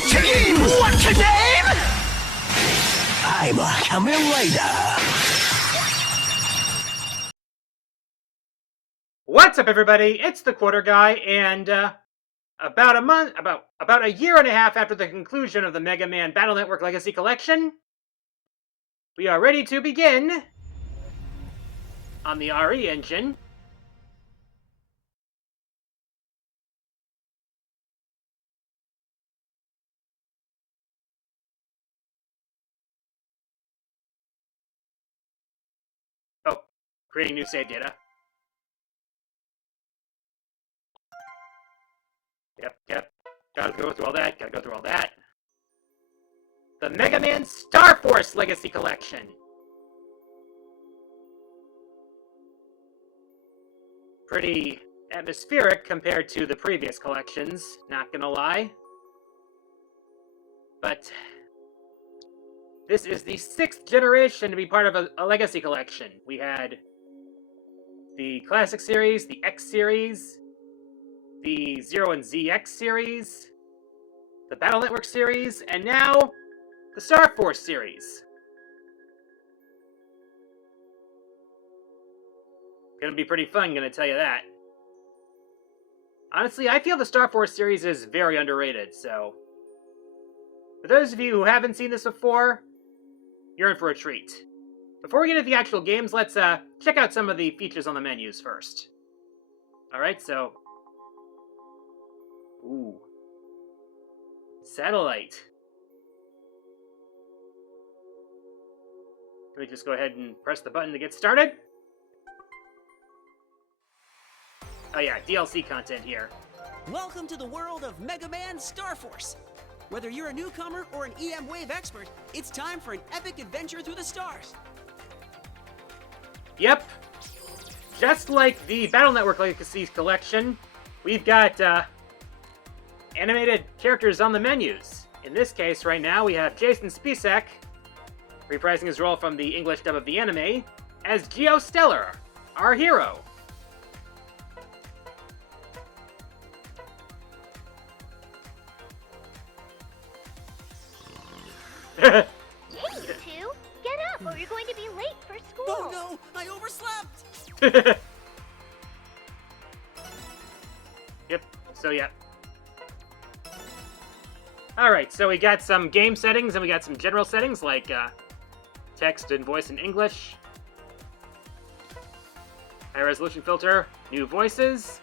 What's your name? What's your name? I'm a Kamen Rider. What's up, everybody? It's the Quarter Guy, and about a year and a half after the conclusion of the Mega Man Battle Network Legacy Collection, we are ready to begin on the RE engine. Oh, creating new save data. Yep. Gotta go through all that. The Mega Man Star Force Legacy Collection. Pretty atmospheric compared to the previous collections, not gonna lie. But this is the 6th generation to be part of a Legacy collection. We had the Classic Series, the X Series, the Zero and ZX Series, the Battle Network Series, and now the Star Force Series. Gonna be pretty fun, gonna tell you that. Honestly, I feel the Star Force Series is very underrated, so for those of you who haven't seen this before, you're in for a treat. Before we get into the actual games, let's check out some of the features on the menus first. Alright, so... Ooh. Satellite. Let me just go ahead and press the button to get started. Oh yeah, DLC content here. Welcome to the world of Mega Man Star Force. Whether you're a newcomer or an EM Wave expert, it's time for an epic adventure through the stars. Yep. Just like the Battle Network Legacy collection, we've got animated characters on the menus. In this case, right now, we have Jason Spisak, reprising his role from the English dub of the anime, as Geo Stelar, our hero. Hey, you two! Get up, or you're going to be late for school! Oh no, I overslept! Yep, so yeah. Alright, so we got some game settings, and we got some general settings, like text and voice in English. High resolution filter, new voices.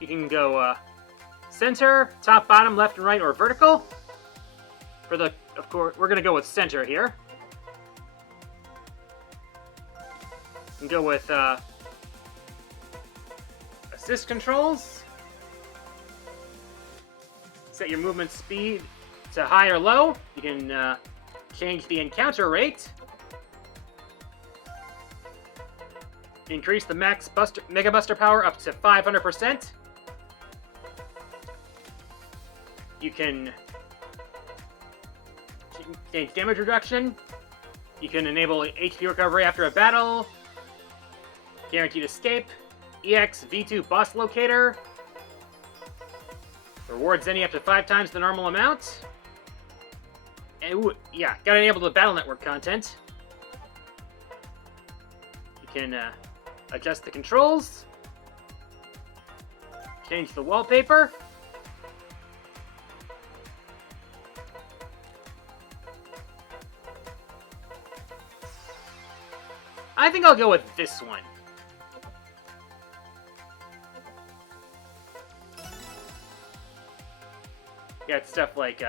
You can go center, top, bottom, left, and right, or vertical. Of course, we're gonna go with center here. You can go with assist controls. Set your movement speed to high or low. You can change the encounter rate. Increase the max Mega Buster power up to 500%. You can change damage reduction. You can enable HP recovery after a battle. Guaranteed escape. EX V2 boss locator. Rewards any up to 5 times the normal amount. And, ooh, yeah, gotta enable the Battle Network content. You can adjust the controls. Change the wallpaper. I think I'll go with this one. Got stuff like,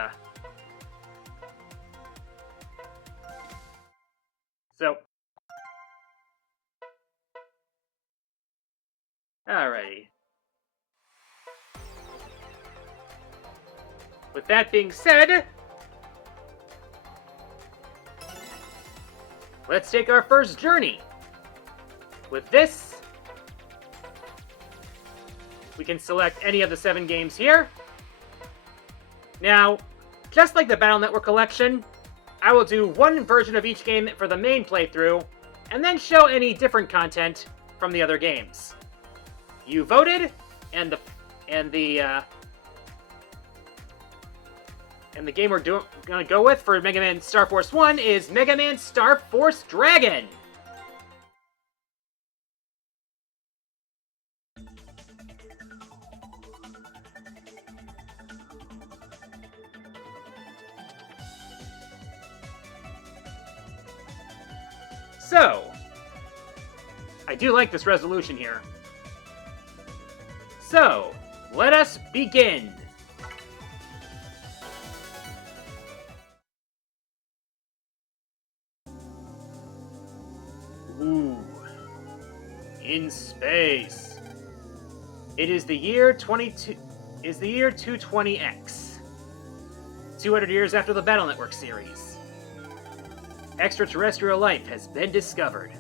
so. Alrighty. With that being said, let's take our first journey. With this, we can select any of the 7 games here. Now, just like the Battle Network collection, I will do one version of each game for the main playthrough, and then show any different content from the other games. You voted, and the game we're gonna go with for Mega Man Star Force 1 is Mega Man Star Force Dragon! So, I do like this resolution here. So, let us begin! Ooh. In space. It is the year 220X. 200 years after the Battle Network series. Extraterrestrial life has been discovered.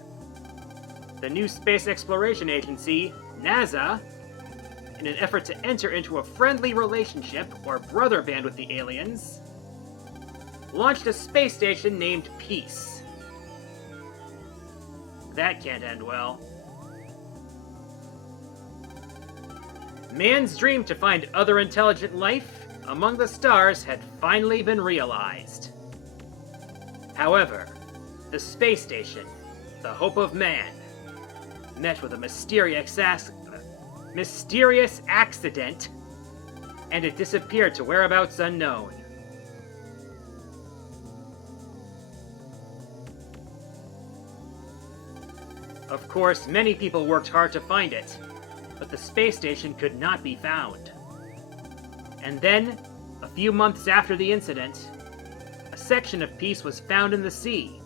The new Space Exploration Agency, NASA, in an effort to enter into a friendly relationship or brother band with the aliens, launched a space station named Peace. That can't end well. Man's dream to find other intelligent life among the stars had finally been realized. However, the space station, the hope of man, met with a mysterious accident, and it disappeared to whereabouts unknown. Of course, many people worked hard to find it, but the space station could not be found. And then, a few months after the incident, a section of Peace was found in the sea.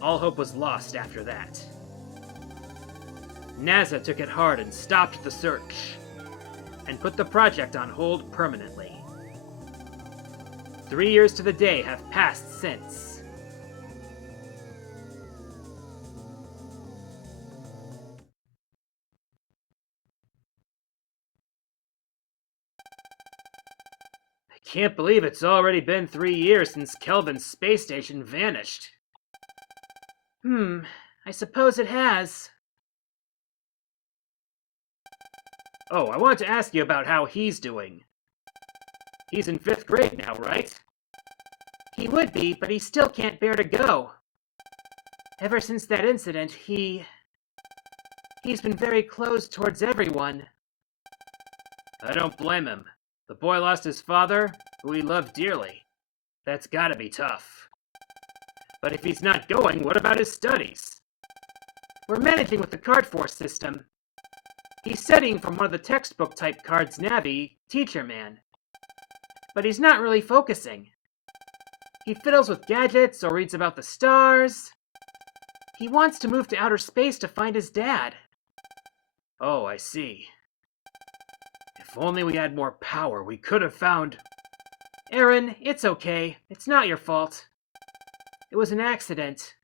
All hope was lost after that. NASA took it hard and stopped the search, and put the project on hold permanently. 3 years to the day have passed since. I can't believe it's already been 3 years since Kelvin's space station vanished. I suppose it has. Oh, I wanted to ask you about how he's doing. He's in 5th grade now, right? He would be, but he still can't bear to go. Ever since that incident, he's been very closed towards everyone. I don't blame him. The boy lost his father, who he loved dearly. That's gotta be tough. But if he's not going, what about his studies? We're managing with the card force system. He's studying from one of the textbook-type cards Navi, Teacher Man. But he's not really focusing. He fiddles with gadgets or reads about the stars. He wants to move to outer space to find his dad. Oh, I see. If only we had more power, we could have found... Aaron, it's okay. It's not your fault. It was an accident.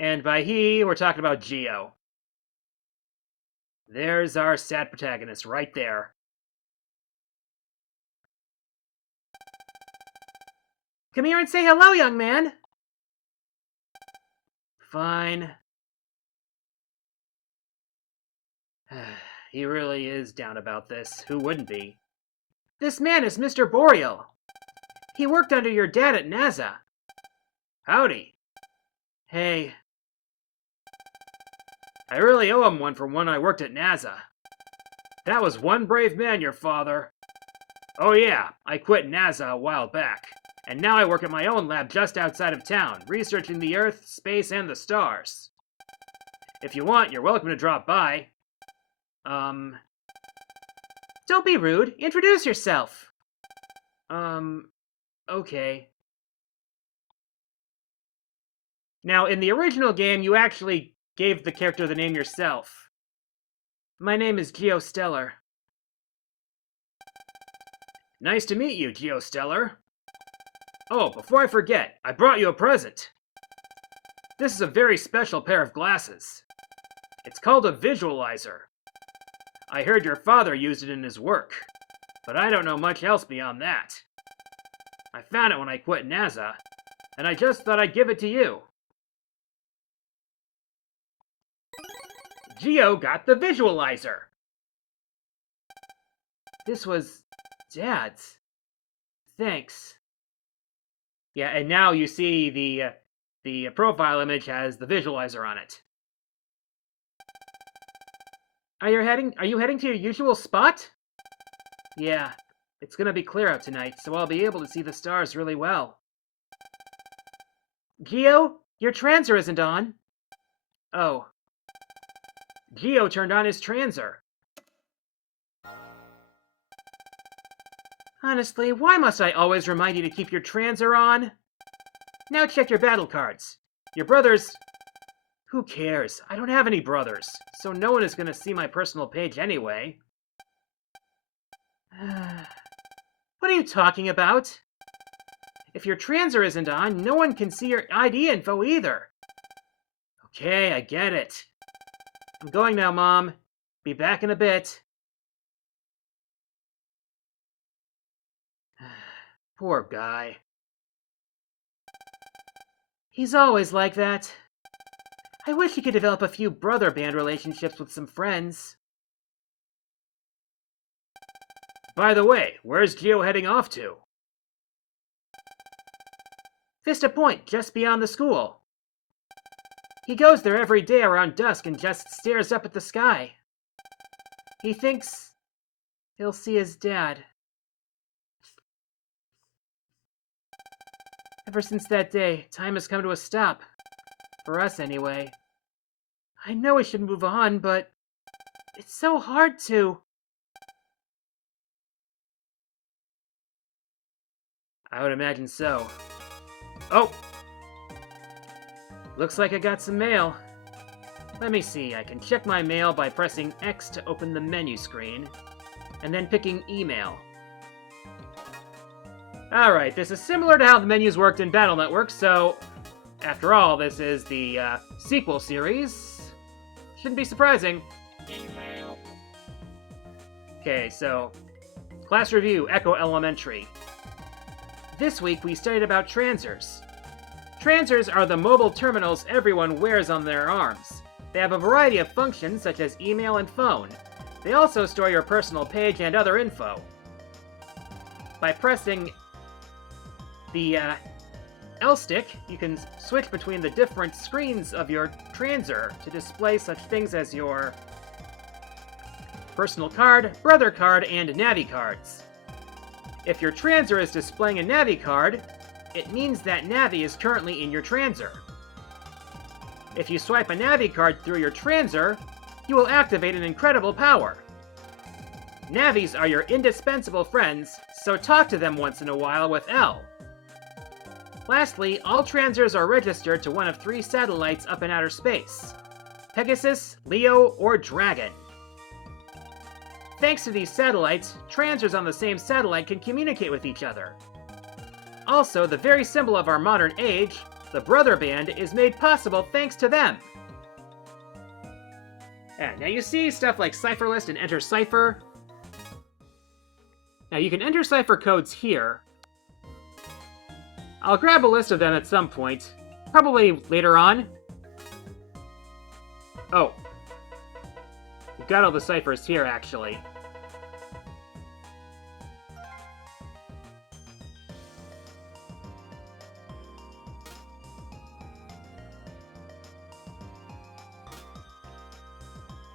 And by he, we're talking about Geo. There's our sad protagonist right there. Come here and say hello, young man. Fine. He really is down about this. Who wouldn't be? This man is Mr. Boreal. He worked under your dad at NASA. Howdy. Hey. I really owe him one for when I worked at NASA. That was one brave man, your father. Oh yeah, I quit NASA a while back. And now I work at my own lab just outside of town, researching the Earth, space, and the stars. If you want, you're welcome to drop by. Don't be rude. Introduce yourself. Okay. Now, in the original game, you actually gave the character the name yourself. My name is Geo Stelar. Nice to meet you, Geo Stelar. Oh, before I forget, I brought you a present. This is a very special pair of glasses. It's called a visualizer. I heard your father used it in his work, but I don't know much else beyond that. I found it when I quit NASA, and I just thought I'd give it to you. Geo got the visualizer. This was Dad's. Thanks. Yeah, and now you see the profile image has the visualizer on it. Are you heading to your usual spot? Yeah, it's gonna be clear out tonight, so I'll be able to see the stars really well. Geo, your transer isn't on. Oh. Geo turned on his transer. Honestly, why must I always remind you to keep your transer on? Now check your battle cards. Your brothers... Who cares? I don't have any brothers, so no one is going to see my personal page anyway. What are you talking about? If your transer isn't on, no one can see your ID info either. Okay, I get it. I'm going now, Mom. Be back in a bit. Poor guy. He's always like that. I wish he could develop a few brother band relationships with some friends. By the way, where's Geo heading off to? Vista Point, just beyond the school. He goes there every day around dusk and just stares up at the sky. He thinks he'll see his dad. Ever since that day, time has come to a stop. For us, anyway. I know we should move on, but it's so hard to. I would imagine so. Oh! Looks like I got some mail. Let me see, I can check my mail by pressing X to open the menu screen, and then picking email. Alright, this is similar to how the menus worked in Battle Network, so after all, this is the sequel series. Shouldn't be surprising. Email. Okay, so class review, Echo Elementary. This week we studied about transers. Transers are the mobile terminals everyone wears on their arms. They have a variety of functions such as email and phone. They also store your personal page and other info. By pressing the L stick, you can switch between the different screens of your transer to display such things as your personal card, brother card, and Navi cards. If your transer is displaying a Navi card, it means that Navi is currently in your transer. If you swipe a Navi card through your transer, you will activate an incredible power. Navis are your indispensable friends, so talk to them once in a while with L. Lastly, all transers are registered to one of 3 satellites up in outer space: Pegasus, Leo, or Dragon. Thanks to these satellites, transers on the same satellite can communicate with each other. Also, the very symbol of our modern age, the brother band, is made possible thanks to them. Now you see stuff like cipher list and enter cipher. Now you can enter cipher codes here. I'll grab a list of them at some point, probably later on. Oh. We've got all the ciphers here, actually.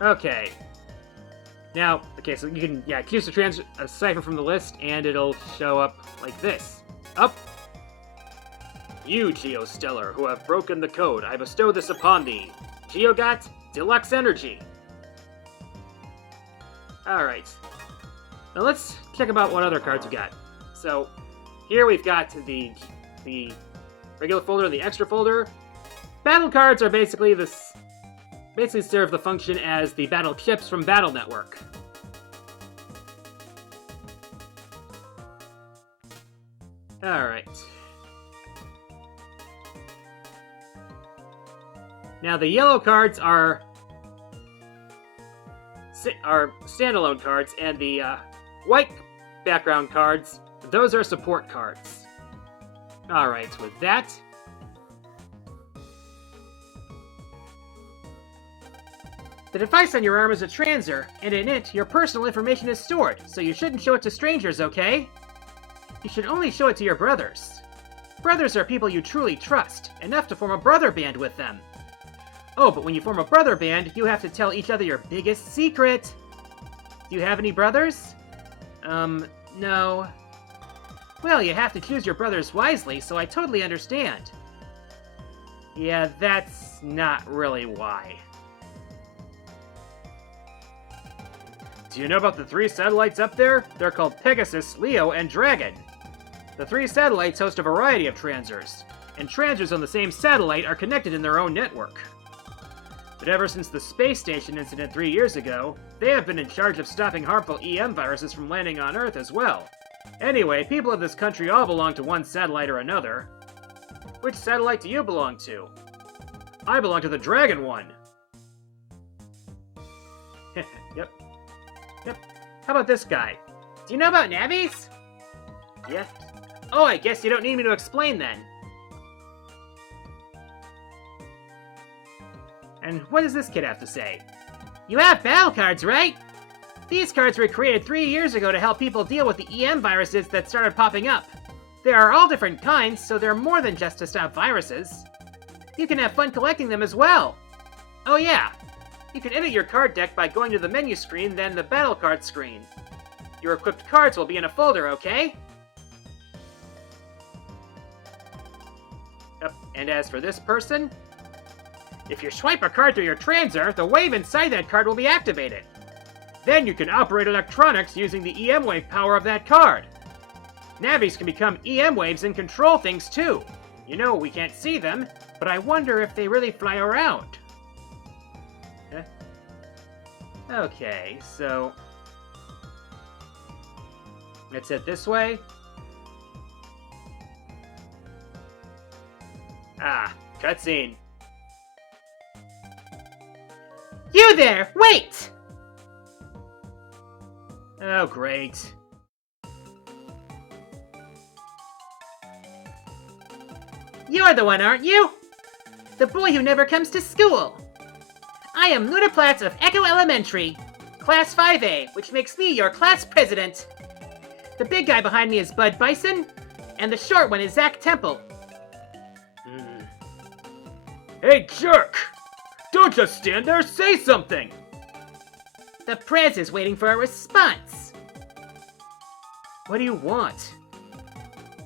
Okay. Now, okay, so you can, choose to a cipher from the list, and it'll show up like this. Up. You, Geo Stelar, who have broken the code, I bestow this upon thee. Geogot, Deluxe Energy. Alright. Now let's check about what other cards we got. So, here we've got the regular folder and the extra folder. Battle cards are basically serve the function as the battle chips from Battle Network. Alright. Now the yellow cards are standalone cards, and the white background cards, those are support cards. Alright, with that... The device on your arm is a transer, and in it, your personal information is stored, so you shouldn't show it to strangers, okay? You should only show it to your brothers. Brothers are people you truly trust, enough to form a brother band with them. Oh, but when you form a brother band, you have to tell each other your biggest secret. Do you have any brothers? No. Well, you have to choose your brothers wisely, so I totally understand. Yeah, that's not really why. Do you know about the 3 satellites up there? They're called Pegasus, Leo, and Dragon. The 3 satellites host a variety of transers, and transers on the same satellite are connected in their own network. But ever since the space station incident 3 years ago, they have been in charge of stopping harmful EM viruses from landing on Earth as well. Anyway, people of this country all belong to one satellite or another. Which satellite do you belong to? I belong to the Dragon one. Yep. How about this guy? Do you know about navies? Yes. Oh, I guess you don't need me to explain then. And what does this kid have to say? You have battle cards, right? These cards were created 3 years ago to help people deal with the EM viruses that started popping up. There are all different kinds, so they're more than just to stop viruses. You can have fun collecting them as well. Oh yeah, you can edit your card deck by going to the menu screen, then the battle card screen. Your equipped cards will be in a folder, okay? Yep. And as for this person, if you swipe a card through your transer, the wave inside that card will be activated. Then you can operate electronics using the EM wave power of that card. Navies can become EM waves and control things too. You know, we can't see them, but I wonder if they really fly around. Okay, so... let's head this way. Ah, cutscene. You there! Wait! Oh, great. You're the one, aren't you? The boy who never comes to school. I am Lunaplatz of Echo Elementary, Class 5A, which makes me your class president. The big guy behind me is Bud Bison, and the short one is Zach Temple. Hey, jerk! Don't just stand there, say something! The prez is waiting for a response. What do you want?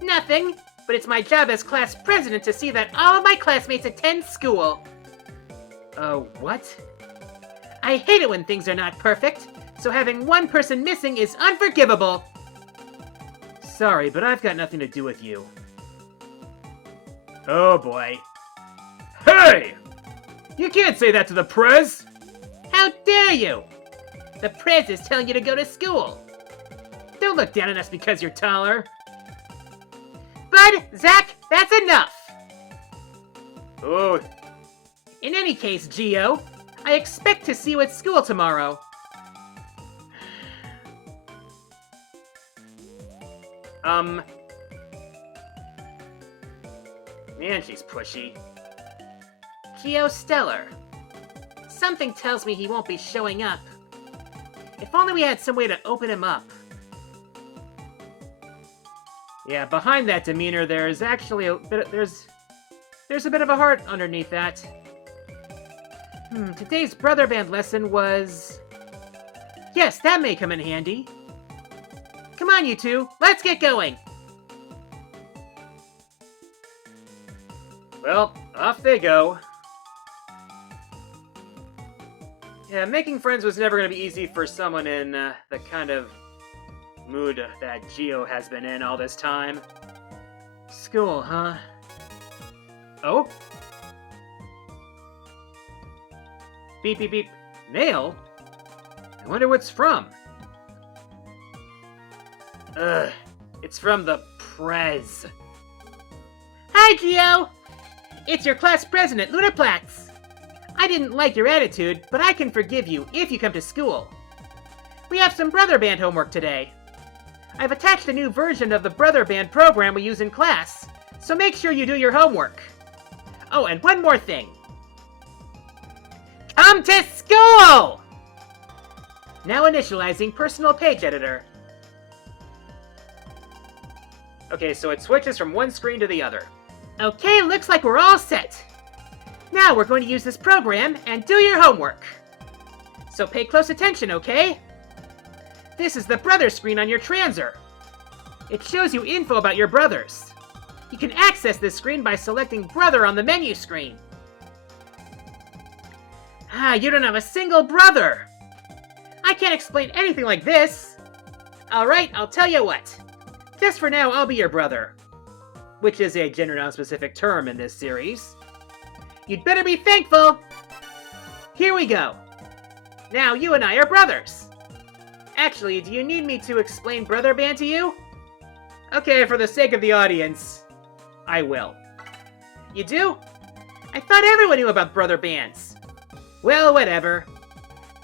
Nothing, but it's my job as class president to see that all of my classmates attend school. What? I hate it when things are not perfect, so having one person missing is unforgivable. Sorry, but I've got nothing to do with you. Oh boy. Hey! You can't say that to the prez! How dare you! The prez is telling you to go to school. Don't look down on us because you're taller. Bud, Zach, that's enough! Oh. In any case, Geo, I expect to see you at school tomorrow. Man, she's pushy. Geo Stelar. Something tells me he won't be showing up. If only we had some way to open him up. Yeah, behind that demeanor, there's actually a bit. There's a bit of a heart underneath that. Today's brother band lesson was... yes, that may come in handy. Come on, you two, let's get going. Well, off they go. Yeah, making friends was never going to be easy for someone in the kind of mood that Geo has been in all this time. School, huh? Oh? Beep, beep, beep. Mail? I wonder what's from. Ugh. It's from the prez. Hi, Geo! It's your class president, Lunaplatz. I didn't like your attitude, but I can forgive you if you come to school. We have some brother band homework today. I've attached a new version of the brother band program we use in class, So make sure you do your homework. Oh, and one more thing. Come to school! Now initializing personal page editor. Okay, so it switches from one screen to the other. Okay, looks like we're all set. Now we're going to use this program and do your homework. So pay close attention, okay? This is the brother screen on your transer. It shows you info about your brothers. You can access this screen by selecting brother on the menu screen. Ah, you don't have a single brother. I can't explain anything like this. Alright, I'll tell you what. Just for now, I'll be your brother. Which is a gender non-specific term in this series. You'd better be thankful! Here we go. Now you and I are brothers. Actually, do you need me to explain brother band to you? Okay, for the sake of the audience, I will. You do? I thought everyone knew about brother bands. Well, whatever.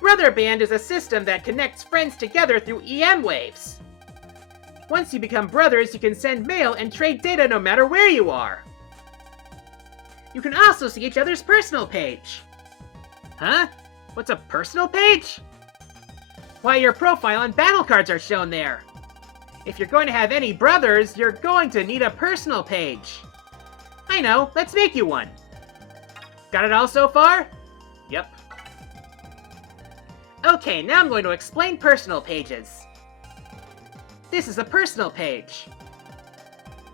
Brother band is a system that connects friends together through EM waves. Once you become brothers, you can send mail and trade data no matter where you are. You can also see each other's personal page. Huh? What's a personal page? Why, your profile and battle cards are shown there. If you're going to have any brothers, you're going to need a personal page. I know, let's make you one. Got it all so far? Yep. Okay, now I'm going to explain personal pages. This is a personal page.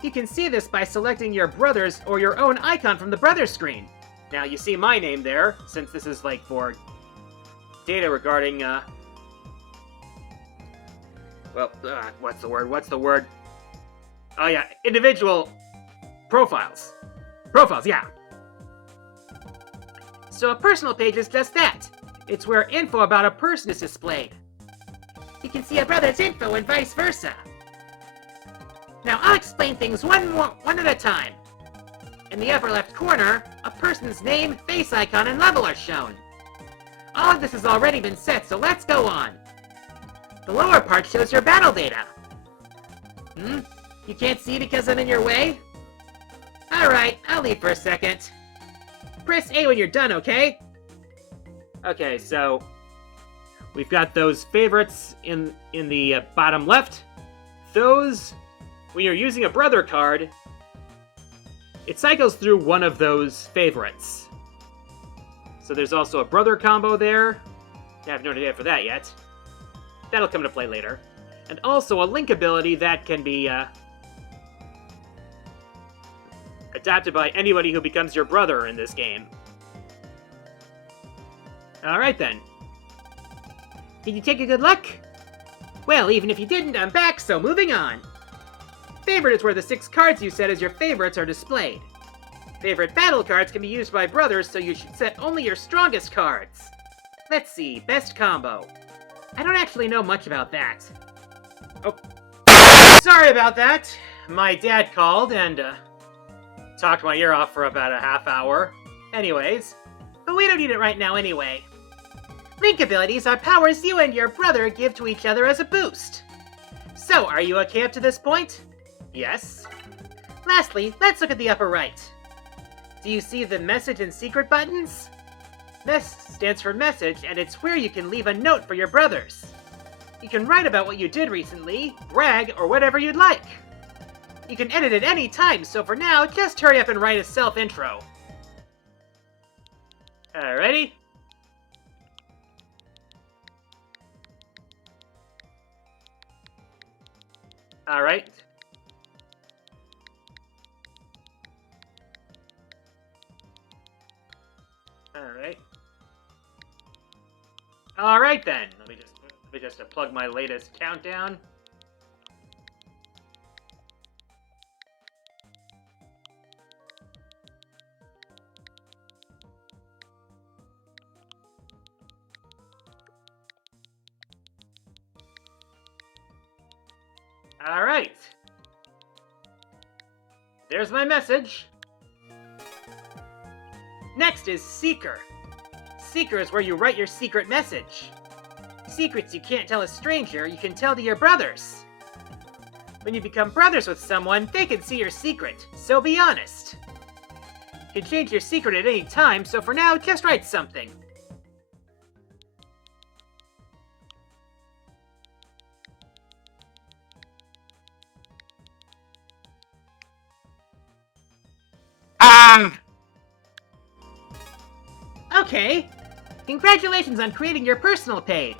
You can see this by selecting your brother's or your own icon from the brother screen. Now, you see my name there, since this is like for data regarding, what's the word? Oh yeah, individual profiles. Profiles, yeah. So a personal page is just that. It's where info about a person is displayed. You can see a brother's info and vice versa. Now I'll explain things one at a time. In the upper left corner, a person's name, face icon, and level are shown. All of this has already been set, so let's go on. The lower part shows your battle data. You can't see because I'm in your way? Alright, I'll leave for a second. Press A when you're done, okay? Okay, so we've got those favorites in the bottom left. Those, when you're using a brother card, it cycles through one of those favorites. So there's also a brother combo there. I have no idea for that yet. That'll come into play later. And also a link ability that can be adapted by anybody who becomes your brother in this game. Alright then. Did you take a good look? Well, even if you didn't, I'm back, so moving on. Favorite is where the 6 cards you set as your favorites are displayed. Favorite battle cards can be used by brothers, so you should set only your strongest cards. Let's see, best combo. I don't actually know much about that. Oh. Sorry about that. My dad called and, talked my ear off for about a half hour. Anyways, but we don't need it right now anyway. Link abilities are powers you and your brother give to each other as a boost. So, are you okay up to this point? Yes. Lastly, let's look at the upper right. Do you see the message and secret buttons? Mess stands for message, and it's where you can leave a note for your brothers. You can write about what you did recently, brag, or whatever you'd like. You can edit at any time, so for now, just hurry up and write a self-intro. Alrighty? Alright. Alright. Alright then. Let me just plug my latest countdown. Alright. There's my message. Next is Seeker. Seeker is where you write your secret message. Secrets you can't tell a stranger, you can tell to your brothers. When you become brothers with someone, they can see your secret, so be honest. You can change your secret at any time, so for now, just write something. Okay. Congratulations on creating your personal page.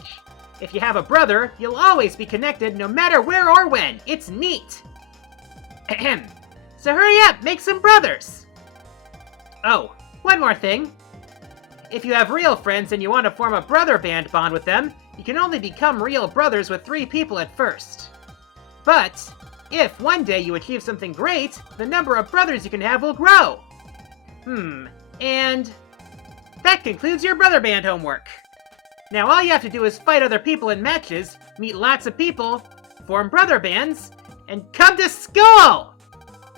If you have a brother, you'll always be connected no matter where or when. It's neat. Ahem. So hurry up, make some brothers. Oh, one more thing. If you have real friends and you want to form a brother band bond with them, you can only become real brothers with 3 people at first. But if one day you achieve something great, the number of brothers you can have will grow. And that concludes your brother band homework. Now all you have to do is fight other people in matches, meet lots of people, form brother bands, and come to school!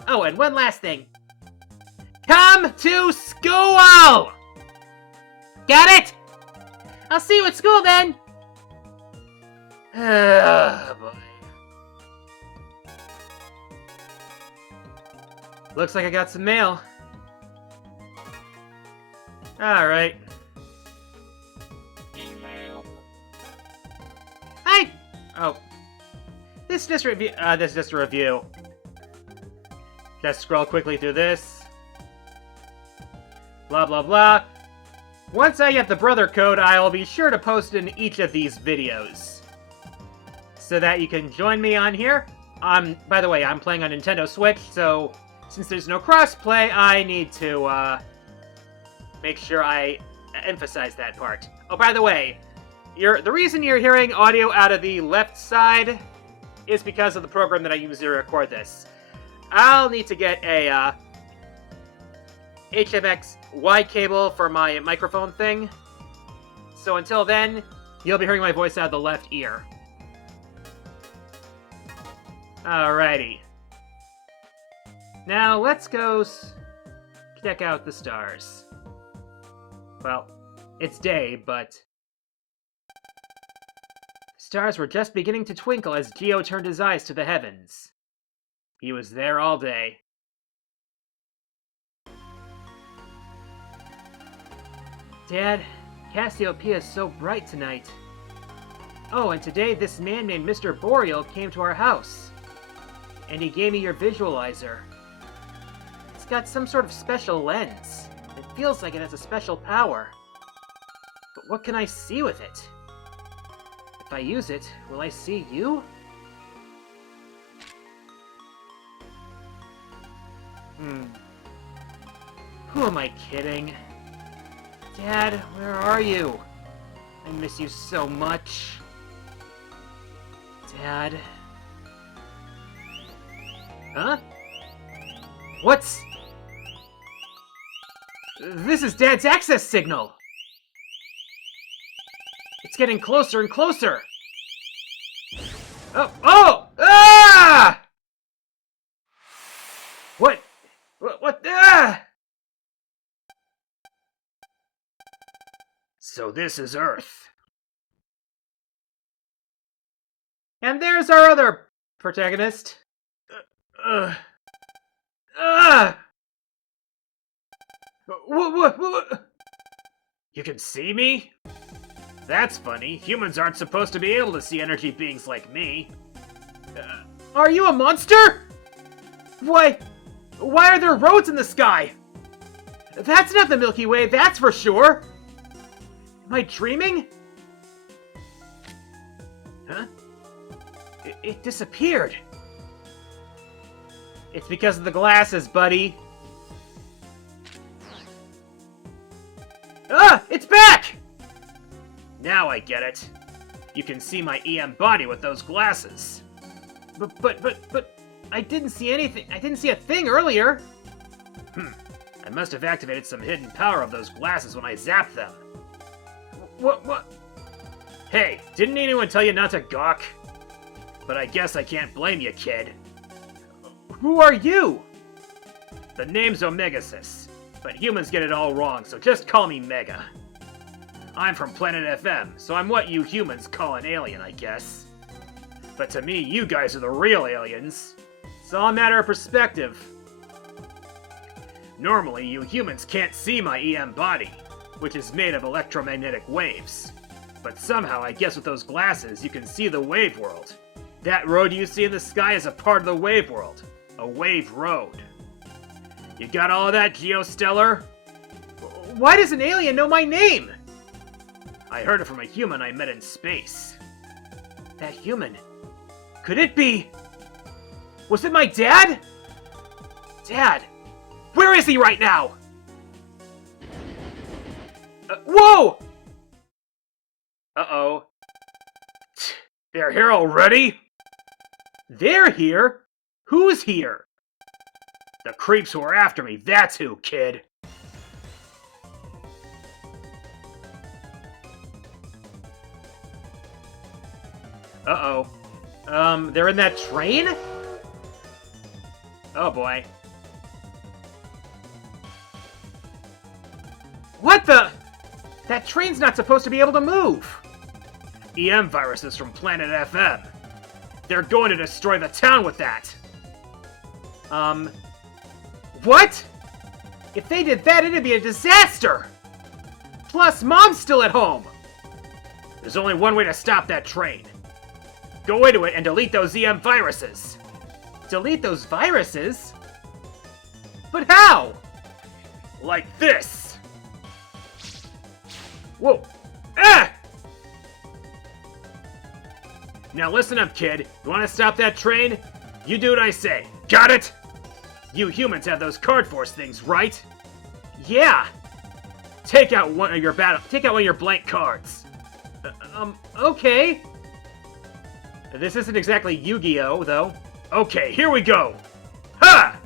Oh, and one last thing. Come to school! Got it? I'll see you at school then! Oh, boy. Looks like I got some mail. Alright. Hi! Oh. This is just a review. Just scroll quickly through this. Blah blah blah. Once I get the brother code, I'll be sure to post in each of these videos. So that you can join me on here. By the way, I'm playing on Nintendo Switch, so since there's no crossplay, I need to, make sure I emphasize that part. Oh, by the way, the reason you're hearing audio out of the left side is because of the program that I use to record this. I'll need to get a, HMX-Y cable for my microphone thing. So until then, you'll be hearing my voice out of the left ear. Alrighty. Now, let's go check out the stars. Well, it's day, but stars were just beginning to twinkle as Geo turned his eyes to the heavens. He was there all day. Dad, Cassiopeia is so bright tonight. Oh, and today this man named Mr. Boreal came to our house. And he gave me your visualizer. It's got some sort of special lens. It feels like it has a special power. But what can I see with it? If I use it, will I see you? Who am I kidding? Dad, where are you? I miss you so much. Dad... Huh? What's... This is Dad's access signal! It's getting closer and closer! Oh! Ah! What? Ah! So this is Earth. And there's our other protagonist. What? You can see me? That's funny. Humans aren't supposed to be able to see energy beings like me. Are you a monster? Why are there roads in the sky? That's not the Milky Way, that's for sure. Am I dreaming? Huh? It disappeared. It's because of the glasses, buddy. Ah! It's back! Now I get it. You can see my EM body with those glasses. But I didn't see anything. I didn't see a thing earlier. I must have activated some hidden power of those glasses when I zapped them. What? Hey, didn't anyone tell you not to gawk? But I guess I can't blame you, kid. Who are you? The name's Omega-Xis, but humans get it all wrong, so just call me Mega. I'm from Planet FM, so I'm what you humans call an alien, I guess. But to me, you guys are the real aliens. It's all a matter of perspective. Normally, you humans can't see my EM body, which is made of electromagnetic waves. But somehow, I guess with those glasses, you can see the wave world. That road you see in the sky is a part of the wave world. A wave road. You got all of that, Geo Stelar? Why does an alien know my name? I heard it from a human I met in space. That human? Could it be? Was it my dad? Dad, where is he right now? Whoa! Uh-oh. They're here already? They're here? Who's here? The creeps who are after me, that's who, kid. Uh-oh. They're in that train? Oh boy. What the? That train's not supposed to be able to move. EM viruses from Planet FM. They're going to destroy the town with that. What? If they did that, it'd be a disaster. Plus, Mom's still at home. There's only one way to stop that train. Go into it and delete those EM viruses. Delete those viruses? But how? Like this. Whoa. Ah! Now listen up, kid. You want to stop that train? You do what I say. Got it? You humans have those card force things, right? Yeah. Take out one of your blank cards. Okay. This isn't exactly Yu-Gi-Oh, though. Okay, here we go. Ha!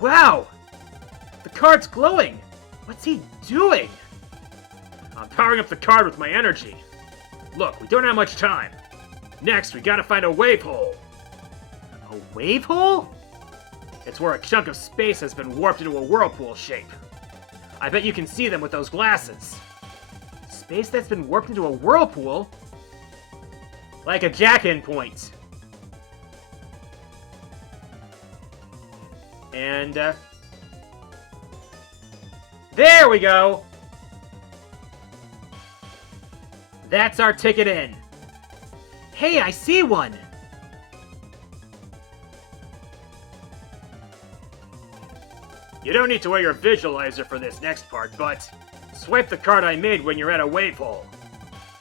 Wow. The card's glowing. What's he doing? I'm powering up the card with my energy. Look, we don't have much time. Next, we gotta find a wave hole. A wave hole? It's where a chunk of space has been warped into a whirlpool shape. I bet you can see them with those glasses. Space that's been warped into a whirlpool? Like a jack-in point. And, there we go! That's our ticket in. Hey, I see one! You don't need to wear your visualizer for this next part, but swipe the card I made when you're at a wave hole.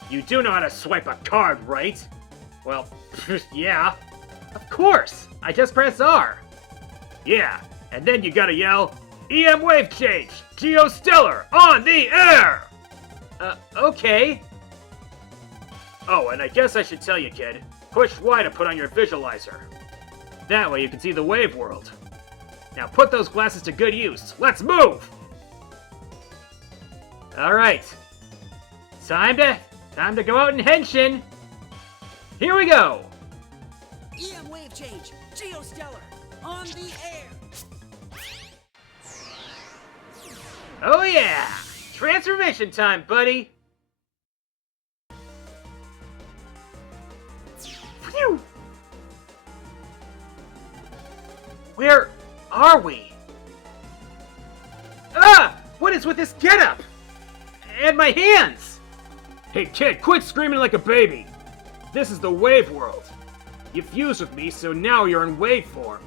You do know how to swipe a card, right? Well, yeah. Of course! I just press R. Yeah, and then you gotta yell, EM wave change! Geo Stelar on the air! Okay. Oh, and I guess I should tell you, kid, push Y to put on your visualizer. That way you can see the wave world. Now put those glasses to good use. Let's move! Alright. Time to go out and henshin! Here we go! EM wave change, Geo Stelar, on the air! Oh yeah! Transformation time, buddy! Phew! Where are we? Ah! What is with this getup? And my hands! Hey kid, quit screaming like a baby! This is the wave world. You fused with me, so now you're in wave form.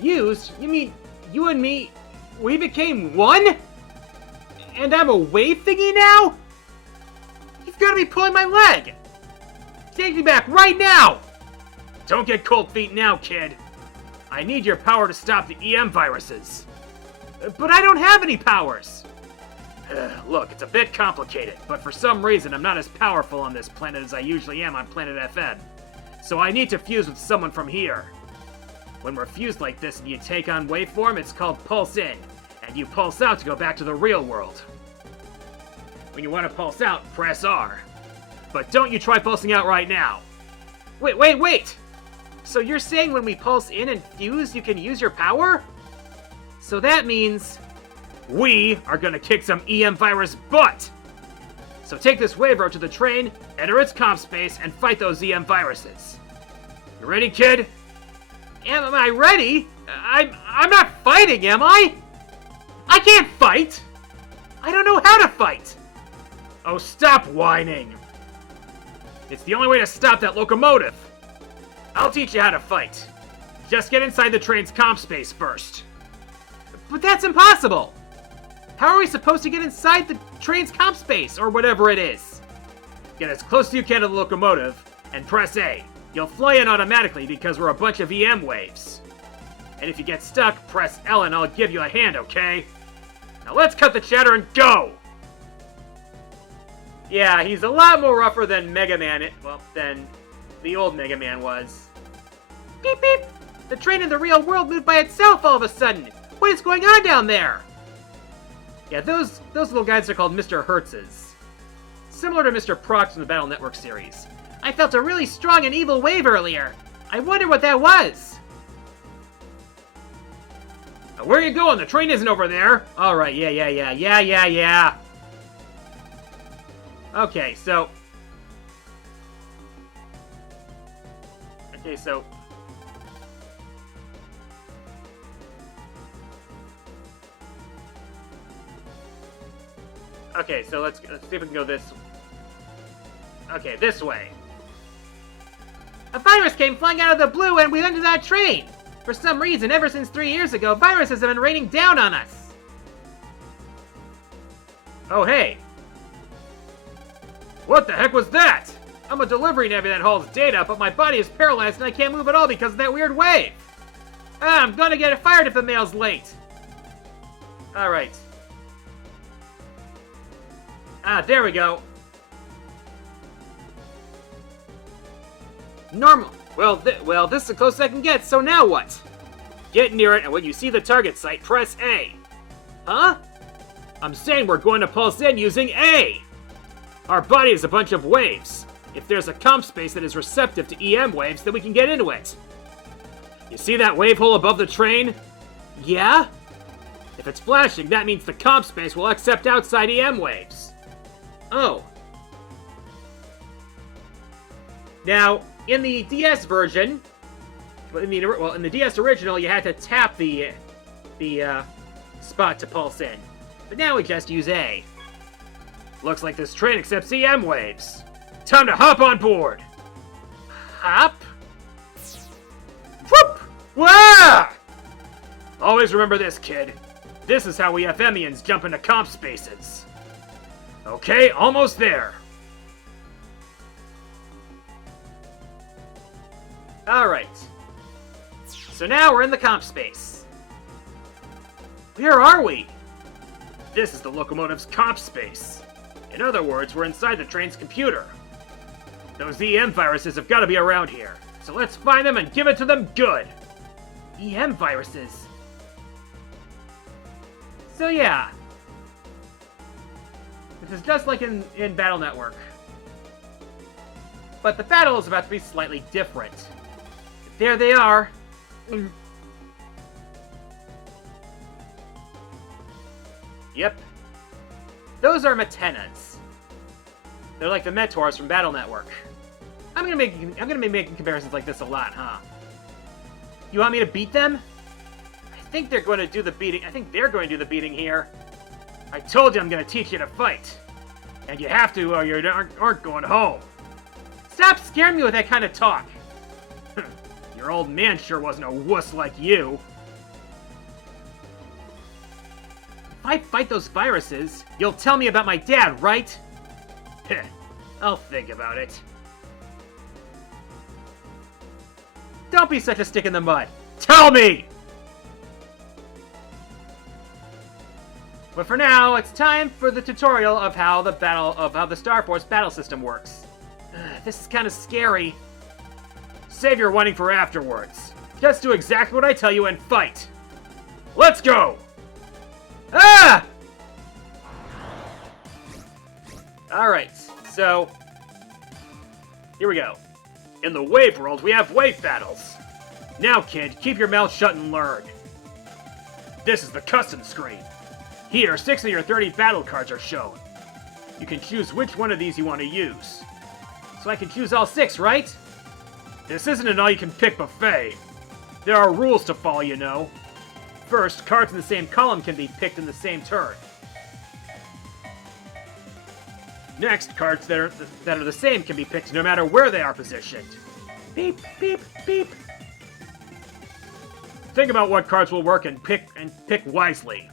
Fused? You mean you and me, we became one? And I'm a wave thingy now? You've got to be pulling my leg! Take me back right now! Don't get cold feet now, kid. I need your power to stop the EM viruses. But I don't have any powers! Look, it's a bit complicated, but for some reason I'm not as powerful on this planet as I usually am on Planet FM. So I need to fuse with someone from here. When we're fused like this and you take on waveform, it's called pulse in, and you pulse out to go back to the real world. When you want to pulse out, press R. But don't you try pulsing out right now. Wait! So you're saying when we pulse in and fuse, you can use your power? So that means we are gonna kick some EM virus butt! So take this wave road to the train, enter its comp space, and fight those EM viruses. You ready, kid? Am I ready? I'm not fighting, am I? I can't fight! I don't know how to fight! Oh, stop whining! It's the only way to stop that locomotive! I'll teach you how to fight. Just get inside the train's comp space first. But that's impossible! How are we supposed to get inside the train's comp space, or whatever it is? Get as close as you can to the locomotive, and press A. You'll fly in automatically because we're a bunch of EM waves. And if you get stuck, press L and I'll give you a hand, okay? Now let's cut the chatter and go! Yeah, he's a lot more rougher than Mega Man, than the old Mega Man was. Beep beep! The train in the real world moved by itself all of a sudden! What is going on down there? Yeah, those little guys are called Mr. Hertzes. Similar to Mr. Prox from the Battle Network series. I felt a really strong and evil wave earlier. I wonder what that was. Where are you going? The train isn't over there. Alright, yeah. Okay, so... Okay, so let's see if we can go this... Okay, this way. A virus came flying out of the blue and we went into that train! For some reason, ever since 3 years ago, viruses have been raining down on us! Oh, hey! What the heck was that? I'm a delivery nebula that hauls data, but my body is paralyzed and I can't move at all because of that weird wave! I'm gonna get fired if the mail's late! Alright. There we go. Normal. Well, this is the closest I can get, so now what? Get near it, and when you see the target site, press A. Huh? I'm saying we're going to pulse in using A! Our body is a bunch of waves. If there's a comp space that is receptive to EM waves, then we can get into it. You see that wave hole above the train? Yeah? If it's flashing, that means the comp space will accept outside EM waves. Oh. Now, in the DS version, in the DS original, you had to tap the spot to pulse in. But now we just use A. Looks like this train accepts EM waves. Time to hop on board. Hop? Whoop! Wah! Always remember this, kid. This is how we FMians jump into comp spaces. Okay, almost there. Alright. So now we're in the comp space. Where are we? This is the locomotive's comp space. In other words, we're inside the train's computer. Those EM viruses have got to be around here. So let's find them and give it to them good. EM viruses. So yeah. This is just like in Battle Network. But the battle is about to be slightly different. There they are. Yep. Those are Metenas. They're like the Metors from Battle Network. I'm gonna be making comparisons like this a lot, huh? You want me to beat them? I think they're going to do the beating here. I told you I'm gonna teach you to fight. And you have to or you aren't going home. Stop scaring me with that kind of talk. Your old man sure wasn't a wuss like you. If I fight those viruses, you'll tell me about my dad, right? Heh, I'll think about it. Don't be such a stick in the mud. Tell me! But for now, it's time for the tutorial of how the Star Force battle system works. This is kind of scary. Save your whining for afterwards. Just do exactly what I tell you and fight. Let's go! Ah! Alright, so... here we go. In the wave world, we have wave battles. Now, kid, keep your mouth shut and learn. This is the custom screen. Here, 6 of your 30 battle cards are shown. you can choose which one of these you want to use. So I can choose all 6, right? This isn't an all-you-can-pick buffet. There are rules to follow, you know. First, cards in the same column can be picked in the same turn. Next, cards that are the same can be picked no matter where they are positioned. Beep, beep, beep. Think about what cards will work and pick wisely.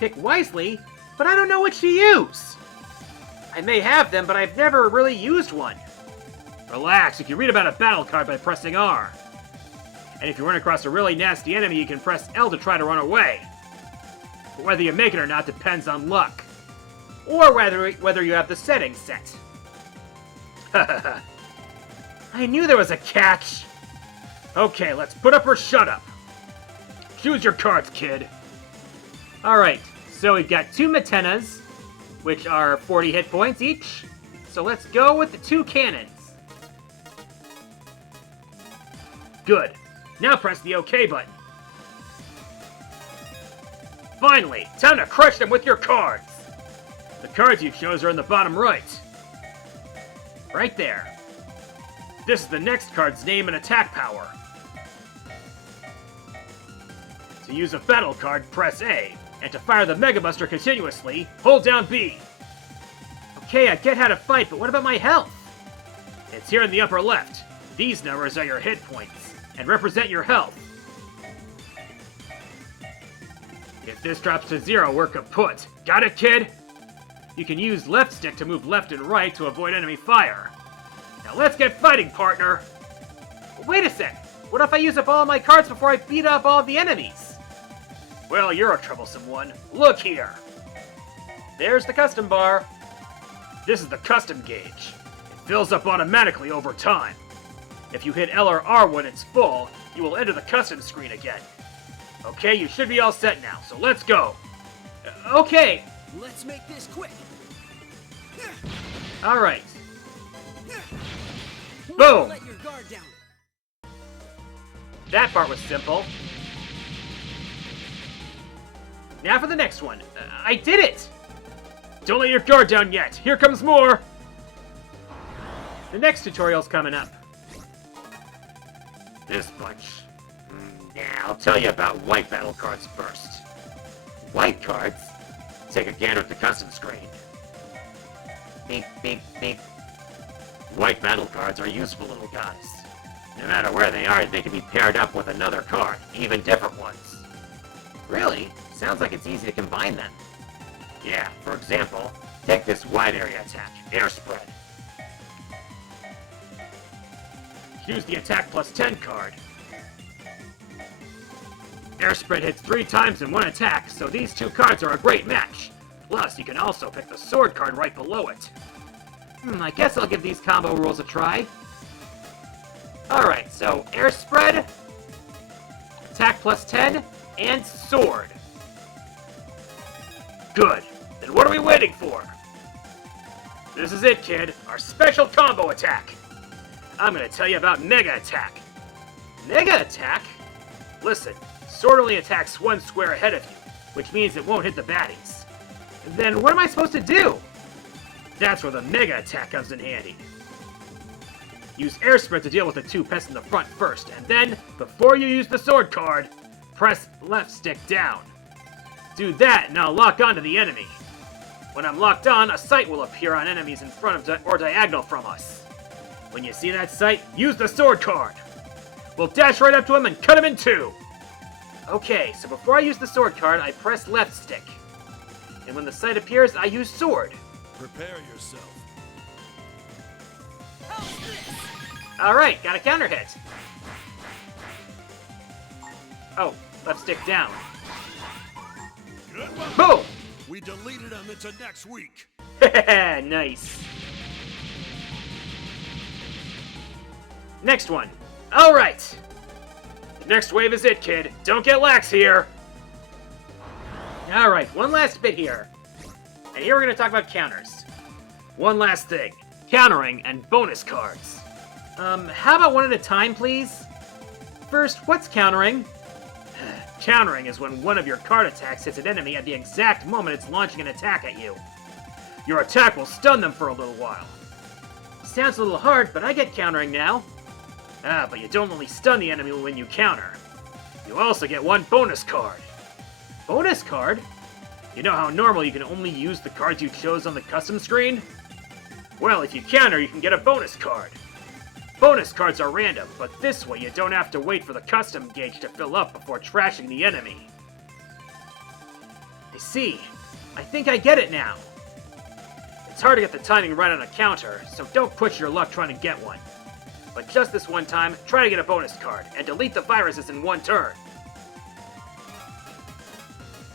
Pick wisely? But I don't know which to use! I may have them, but I've never really used one. Relax, you can read about a battle card by pressing R. And if you run across a really nasty enemy, you can press L to try to run away. But whether you make it or not depends on luck. Or whether you have the settings set. I knew there was a catch! Okay, let's put up or shut up. Choose your cards, kid. Alright, so we've got 2 Matenas, which are 40 hit points each. So let's go with the 2 cannons. Good. Now press the OK button. Finally, time to crush them with your cards. The cards you chose are in the bottom right. Right there. This is the next card's name and attack power. To use a battle card, press A. And to fire the Mega Buster continuously, hold down B. Okay, I get how to fight, but what about my health? It's here in the upper left. These numbers are your hit points, and represent your health. If this drops to 0, we're kaput. Got it, kid? You can use left stick to move left and right to avoid enemy fire. Now let's get fighting, partner! Wait a sec! What if I use up all of my cards before I beat up all of the enemies? Well, you're a troublesome one. Look here! There's the custom bar. This is the custom gauge. It fills up automatically over time. If you hit L or R when it's full, you will enter the custom screen again. Okay, you should be all set now, so let's go! Okay! Let's make this quick. Alright. Boom! Let your guard down. That part was simple. Now for the next one. I did it! Don't let your guard down yet. Here comes more! The next tutorial's coming up. This bunch. Now, I'll tell you about white battle cards first. White cards? Take a gander at the custom screen. Beep, beep, beep. White battle cards are useful little guys. No matter where they are, they can be paired up with another card, even different ones. Really? Sounds like it's easy to combine them. Yeah, for example, take this wide area attack, air spread. Use the attack plus 10 card. Air spread hits 3 times in one attack, so these 2 cards are a great match. Plus, you can also pick the sword card right below it. I guess I'll give these combo rules a try. Alright, so air spread, attack plus 10, and sword. Good. Then what are we waiting for? This is it, kid. Our special combo attack. I'm gonna tell you about Mega Attack. Mega Attack? Listen, sword only attacks 1 square ahead of you, which means it won't hit the baddies. Then what am I supposed to do? That's where the Mega Attack comes in handy. Use air spread to deal with the 2 pests in the front first, and then, before you use the sword card, press left stick down. Do that, and I'll lock onto the enemy. When I'm locked on, a sight will appear on enemies in front of or diagonal from us. When you see that sight, use the sword card. We'll dash right up to him and cut him in 2. Okay, so before I use the sword card, I press left stick. And when the sight appears, I use sword. Prepare yourself. Alright, got a counter hit. Oh, left stick down. Good one. Boom! We deleted them into next week. Nice. Next one. Alright. Next wave is it, kid. Don't get lax here. Alright, one last bit here. And here we're going to talk about counters. One last thing. Countering and bonus cards. How about one at a time, please? First, what's countering? Countering is when one of your card attacks hits an enemy at the exact moment it's launching an attack at you. Your attack will stun them for a little while. Sounds a little hard, but I get countering now. Ah, but you don't only stun the enemy when you counter. You also get one bonus card. Bonus card? You know how normal you can only use the cards you chose on the custom screen? Well, if you counter, you can get a bonus card. Bonus cards are random, but this way you don't have to wait for the custom gauge to fill up before trashing the enemy. I see. I think I get it now. It's hard to get the timing right on a counter, so don't push your luck trying to get one. But just this one time, try to get a bonus card, and delete the viruses in one turn.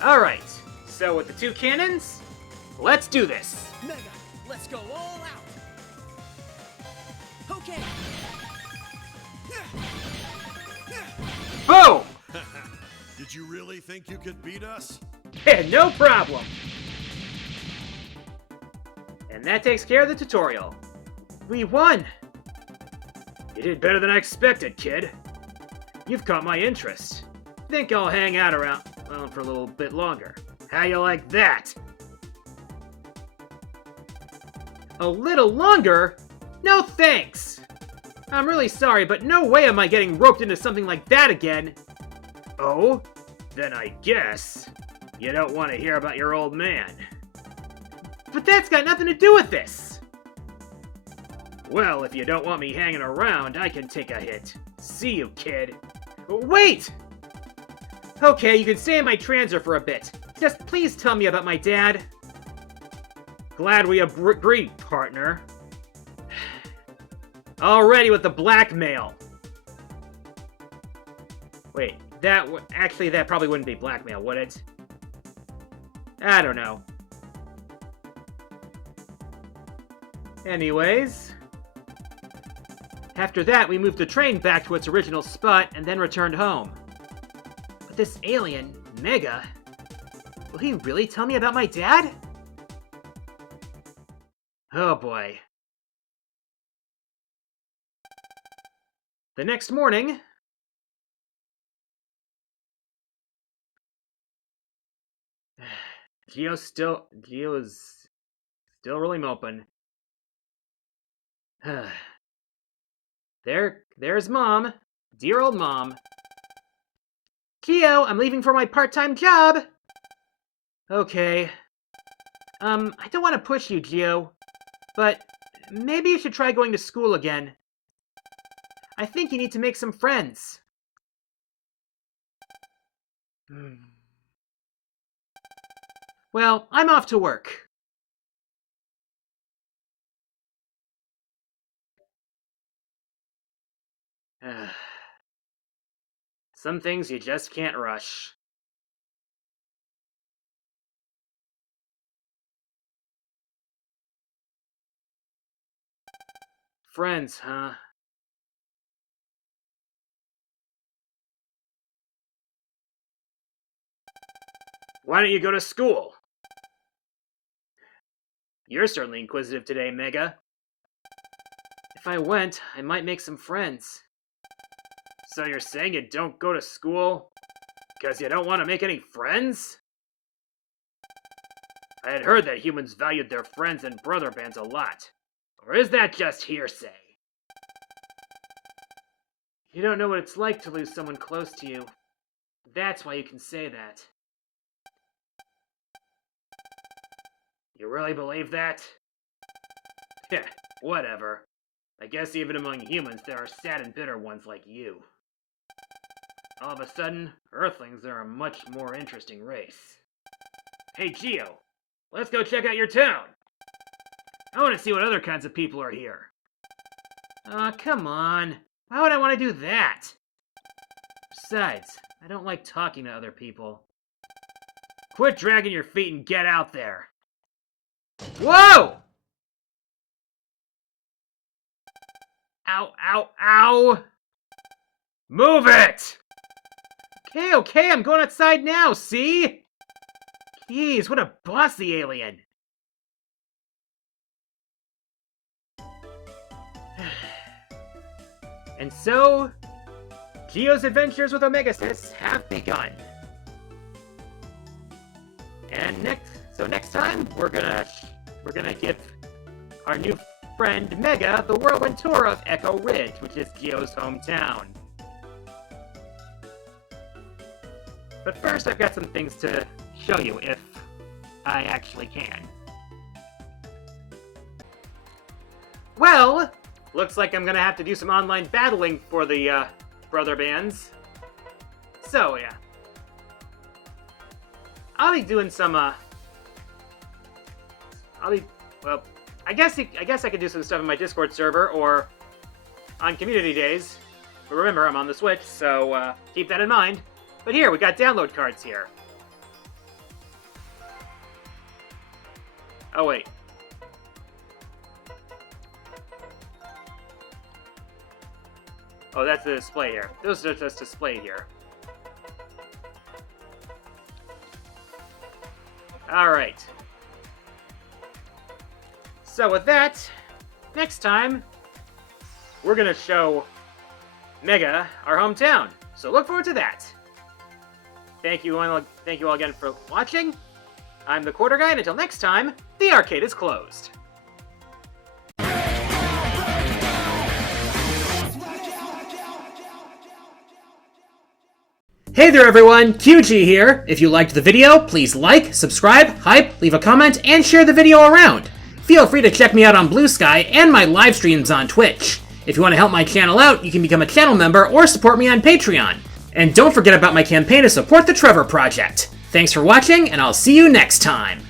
Alright, so with the two cannons, let's do this. Mega, let's go all out. Okay. Boom! Did you really think you could beat us? No problem! And that takes care of the tutorial. We won! You did better than I expected, kid. You've caught my interest. Think I'll hang out around, well, for a little bit longer. How you like that? A little longer? No thanks! I'm really sorry, but no way am I getting roped into something like that again. Oh? Then I guess you don't want to hear about your old man. But that's got nothing to do with this! Well, if you don't want me hanging around, I can take a hit. See you, kid. Wait! Okay, you can stay in my transer for a bit. Just please tell me about my dad. Glad we agreed, partner. Already with the blackmail. Wait, actually, that probably wouldn't be blackmail, would it? I don't know. Anyways, after that, we moved the train back to its original spot and then returned home. But this alien, Mega, will he really tell me about my dad? Oh boy. The next morning, Geo is still really moping. There's Mom. Dear old Mom. Geo, I'm leaving for my part-time job. Okay. I don't want to push you, Geo, but maybe you should try going to school again. I think you need to make some friends. Well, I'm off to work. Some things you just can't rush. Friends, huh? Why don't you go to school? You're certainly inquisitive today, Mega. If I went, I might make some friends. So you're saying you don't go to school because you don't want to make any friends? I had heard that humans valued their friends and brother bands a lot. Or is that just hearsay? You don't know what it's like to lose someone close to you. That's why you can say that. You really believe that? Heh, whatever. I guess even among humans there are sad and bitter ones like you. All of a sudden, Earthlings are a much more interesting race. Hey Geo, let's go check out your town! I want to see what other kinds of people are here. Aw, come on. Why would I want to do that? Besides, I don't like talking to other people. Quit dragging your feet and get out there. Whoa! Ow, ow, ow! Move it! Okay, I'm going outside now, see? Jeez, what a bossy alien. And so, Geo's adventures with Omega-Xis have begun. And next time, we're gonna we're gonna give our new friend Mega the whirlwind tour of Echo Ridge, which is Geo's hometown. But first, I've got some things to show you, if I actually can. Well, looks like I'm gonna have to do some online battling for the brother bands. So yeah, I'll be doing some. Well, I guess I could do some stuff in my Discord server or on community days. But remember, I'm on the Switch, so keep that in mind. But here, we got download cards here. Oh wait. Oh, that's the display here. Those are just displayed here. Alright. So with that, next time, we're gonna show Mega our hometown. So look forward to that. Thank you all again for watching. I'm the Quarter Guy, and until next time, the arcade is closed. Hey there everyone, QG here. If you liked the video, please like, subscribe, hype, leave a comment, and share the video around. Feel free to check me out on Blue Sky and my live streams on Twitch. If you want to help my channel out, you can become a channel member or support me on Patreon. And don't forget about my campaign to support the Trevor Project. Thanks for watching, and I'll see you next time.